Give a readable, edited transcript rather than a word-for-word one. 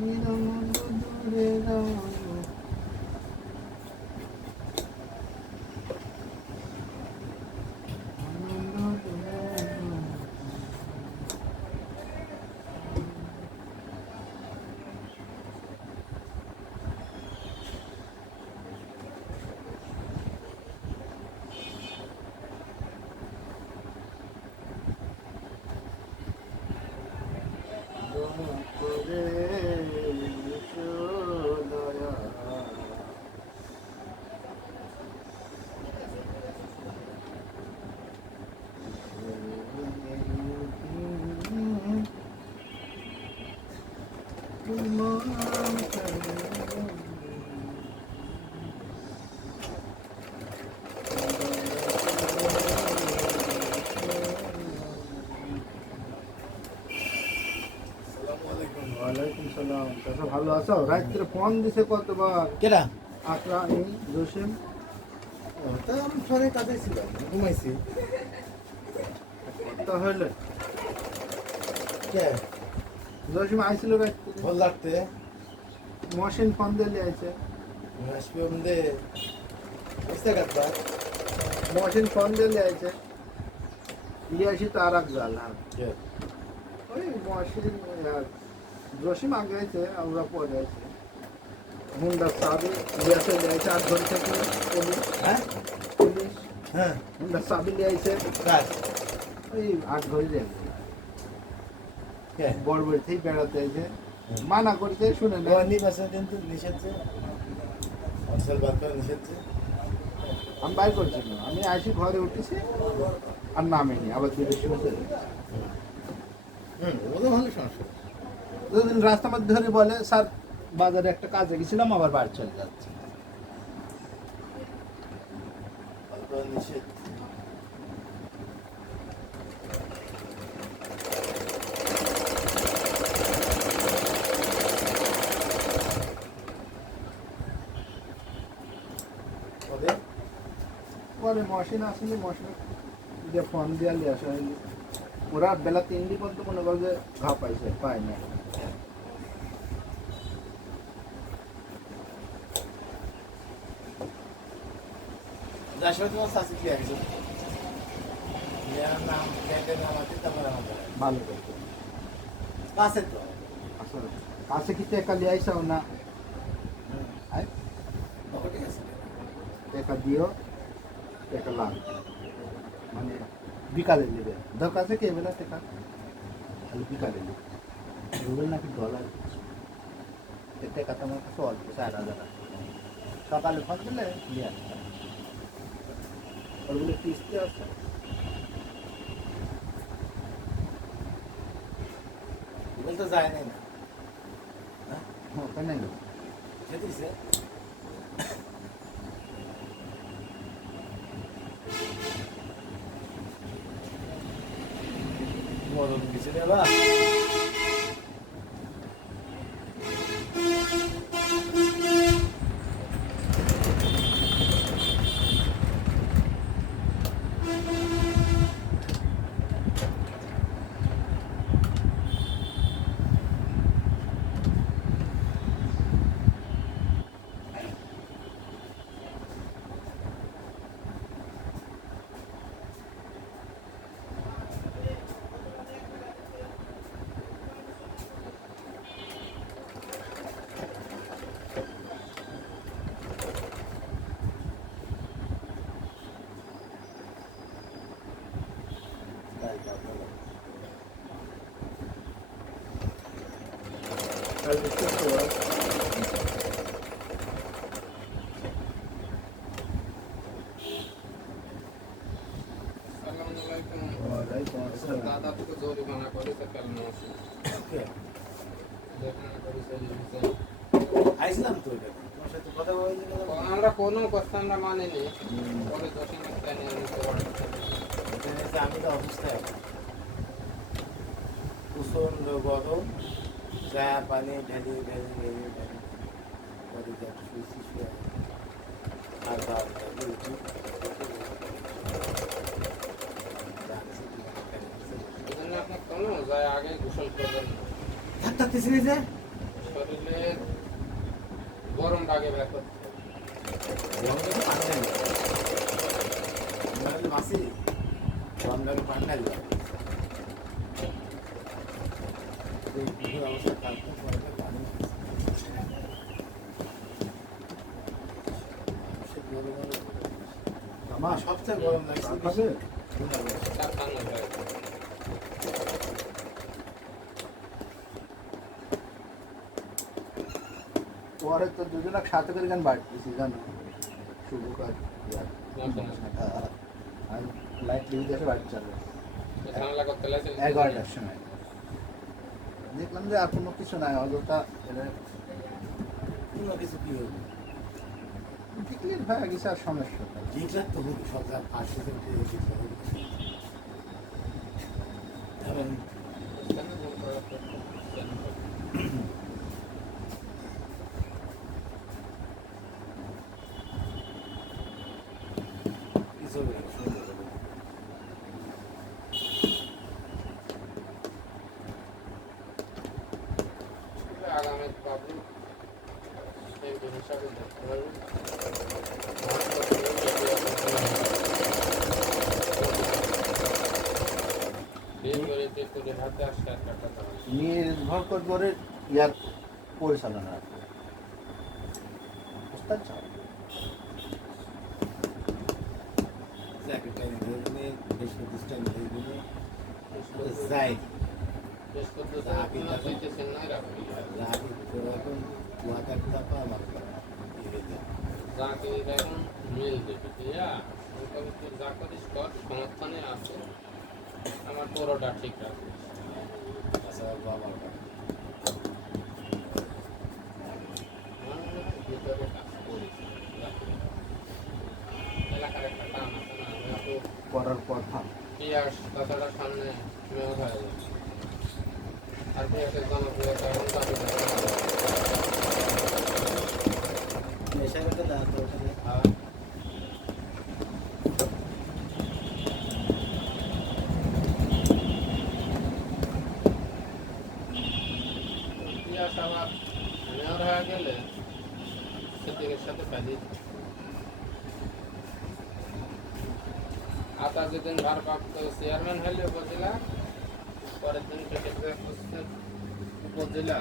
নিরানন্দ দূরে রঙ আনন্দ দূরে রঙ। করে দয়া ওয়ালাইকুম সালাম। চাচা ভালো আছো? রাত্রে ফোন দিছে কতবার? কেডা? আকরা এই জসিম তা আমি ফোনে কাজে ছিলাম, ঘুমাইছি। তাহলে কে? জসিম আইছিল রাত্রে ভাল লাগতে? মহসিন ফোন দিলে আইছে। আসবে মধ্যে বুঝতে কাটবা? মহসিন ফোন দিলে আইছে ইলিয়াসি তো আর এক জাল। হ্যাঁ কে? ওই মহসিন আর জসিম আগে আছে, আমরা পরে আছি। হুন্ডা চাবি ইলিয়াসে লিয়েছে 8 ঘন্টা থেকে পুলিশ। হ্যাঁ? পুলিশ হ্যাঁ। হুন্ডা চাবি লিয়েছে কাজ? ওই 8 ঘড়ি লেগে কে? বড় বড় থেকে বেড়াতে আইছে, মানা করতে শুনে না। ও নিবাসে কিন্তু নিষেধছে। অঞ্চল বাদ করে নিষেধছে। আমি বাইর করছি না, আমি আসি ঘরে উঠেছি আর নামেনি, আবার দুটোর সময় চলে গেছি। ও তো ভালো সমস্যা। দুদিন রাস্তার মধ্যে ধরে বলে স্যার বাজারে একটা কাজে গেছিলাম, আবার বাড়ি চলে যাচ্ছে। অল্প নিষেধ। ওদের পরে মশিন আসলে মশিন দিয়ে ফোন দিয়ে নিয়ে আসা হয়নি। ওরা বেলা 3টি পর্যন্ত মনে করো যে ঘা পাইছে, পায় না। যার সাথে তোমার শাশি কি একজন নাম ব্যাংকের নাম আছে, তারপর আমাদের ভালো করছে কাছে তো আসলে কাছে কি টাকা নিয়ে আইসাও না? আয় ঠিক আছে। টাকা দিও, টাকা লাভ মানে বিকালে নেবে। দরকার আছে কে বেলা টাকা খালি বিকালে নেবে। রুবেল নাকি ডলার টাকা তোমার কাছে অল্প 4,000 আছে। সকালে ফোন দিলে নিয়ে আসতে ওগুলো কিস্তি আছে। এগুলো তো যায় নাই না। হ্যাঁ ওখানে নেই। যেতেছে মরণ কিছু নেবা। আর বিশেষ করে ওয়ালাইকুম আসসালাম। दादा को জরিমানা করেছে কাল মাসে জরিমানা করেছে আইছিলাম তো এটা তোমার সাথে কথা বলে আমরা কোনো কথা আমরা মানিনি পরে দশমিক টাইনে আমি তো অবস্থায় আছি। প্রচন্ড গরম, চা পানি ঢেলে ঢেলে ঢেলে ঢেলে পরে যা শুয়েছি শুয়ে আর বারোটা উঠি এই জন্য আপনার কোনো যায় আগে গোসল করবেন না। থাকতেছি যে শরীর শরীরের গরমটা আগে বের করতে হবে। গরমে তো পানি ঢালি আমরা হলে মাসি গরম লাগে পানি ঢালি এই পুকুর অবস্থা কালকে পরে পানি মানুষের গরম আমার সবচেয়ে গরম লাগছে কাছে চাপ টানা যায়। পরে তো দুজনে সাথে করে গান বাড়তেছি জানো শুভ কাজ আর লাইট লিখে দিয়ে বাড়ি চালবে ঝামেলা করতে লাগছে 11টার সময় দেখলাম যে আর কোনো কিছু নাই অযথা এটা কোনো কিছু কি হবে ডিক্লিয়ার হয়ে গেছে আর সমস্যা নেই। ডিক্লার তো হবে সব যা ফার্স্ট সেকেন্ড ডিক্লার হবে এবং কিছু হবে না সুন্দর হবে আগামী পাবলিক সেই হিসাবে দেখতে পারবে। হাতে আসছে একটা কথা নির্ভর করে ইয়ার পরিচালনা রাখবে বুঝতে পারছো? সেক্রেটারি ধরে বেশ প্রতিষ্ঠান ধরে যাই বেশ করতে চাইতেছেন না রাখবি যাকে এখন ওয়াটার টাকা আমার যাকে এখন মিল দেবে দিয়া মোটামুটি তুই যা করিস কর সমর্থনে আছে আমার পুরোটা ঠিক রাখিস আচ্ছা বাবার ভিতরে কাজ করিস এলাকার একটা টান আছে না আমি তো করার কথা পিয়াস তাছাড়া সামনে মেয়র হয়ে যাবে আর পিয়াসের জনপ্রিয়তা এখন দাবি নেশা করতে দাঁড় ওখানে পিয়াস আবার মেয়র হয়ে গেলে সেদিকের সাথে ব্যাধি আতা যেদিন ভারপ্রাপ্ত চেয়ারম্যান হলে উপজেলা পরের দিন থেকে উপজেলা